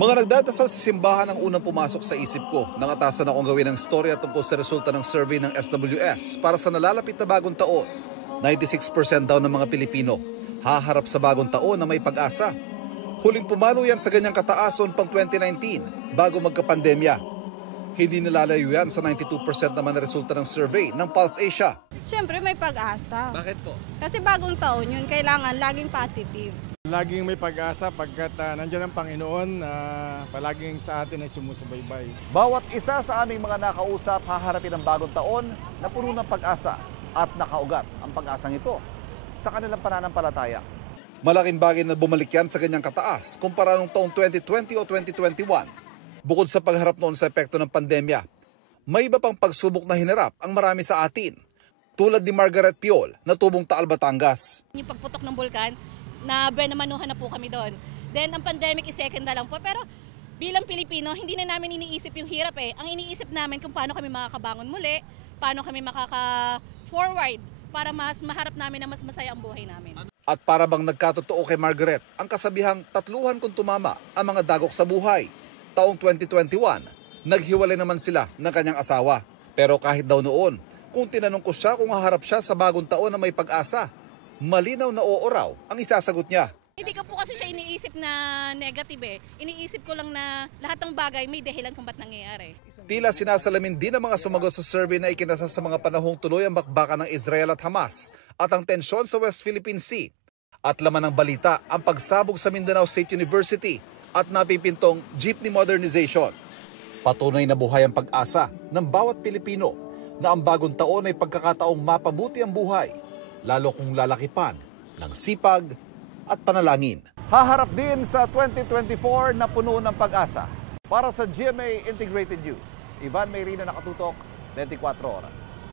Mga nagdadasal sa simbahan ang unang pumasok sa isip ko nang atasan akong gawin ng storya tungkol sa resulta ng survey ng SWS para sa nalalapit na bagong taon. 96% daw ng mga Pilipino haharap sa bagong taon na may pag-asa. Huling pumalo yan sa ganyang kataason pang 2019 bago magkapandemya. Hindi nalalayo yan sa 92% naman na resulta ng survey ng Pulse Asia. Siyempre may pag-asa. Bakit po? Kasi bagong taon yun, kailangan laging positive. Laging may pag-asa pagkat nandiyan ang Panginoon palaging sa atin ay sumusubaybay. Bawat isa sa aming mga nakausap haharapin ang bagong taon na puno ng pag-asa at nakaugat ang pag-asang ito sa kanilang pananampalataya. Malaking bagay na bumalik yan sa ganyang kataas kumpara nung taong 2020 o 2021. Bukod sa pagharap noon sa epekto ng pandemya, may iba pang pagsubok na hinarap ang marami sa atin. Tulad ni Margaret Piol na tubong Taal, Batangas. Yung pagputok ng bulkan, na benamanuhan na po kami doon. Then ang pandemic is second na lang po. Pero bilang Pilipino, hindi na namin iniisip yung hirap eh. Ang iniisip namin kung paano kami makakabangon muli, paano kami makaka-forward para mas maharap namin na mas masaya ang buhay namin. At para bang nagkatotoo kay Margaret ang kasabihang tatluhan kung tumama ang mga dagok sa buhay. Taong 2021, naghiwalay naman sila ng kanyang asawa. Pero kahit daw noon, kung tinanong ko siya kung haharap siya sa bagong taon na may pag-asa, malinaw na oo raw ang isasagot niya. Hindi ko po kasi siya iniisip na negative eh. Iniisip ko lang na lahat ng bagay may dahilan kung ba't nangyayari. Tila sinasalamin din ang mga sumagot sa survey na ikinasa sa mga panahong tuloy ang bakbakan ng Israel at Hamas at ang tensyon sa West Philippine Sea. At laman ng balita ang pagsabog sa Mindanao State University at napipintong jeepney modernization. Patunay na buhay ang pag-asa ng bawat Pilipino na ang bagong taon ay pagkakataong mapabuti ang buhay, lalo kung lalakipan ng sipag at panalangin. Haharap din sa 2024 na puno ng pag-asa. Para sa GMA Integrated News, Ivan Mayrina, nakatutok, 24 oras.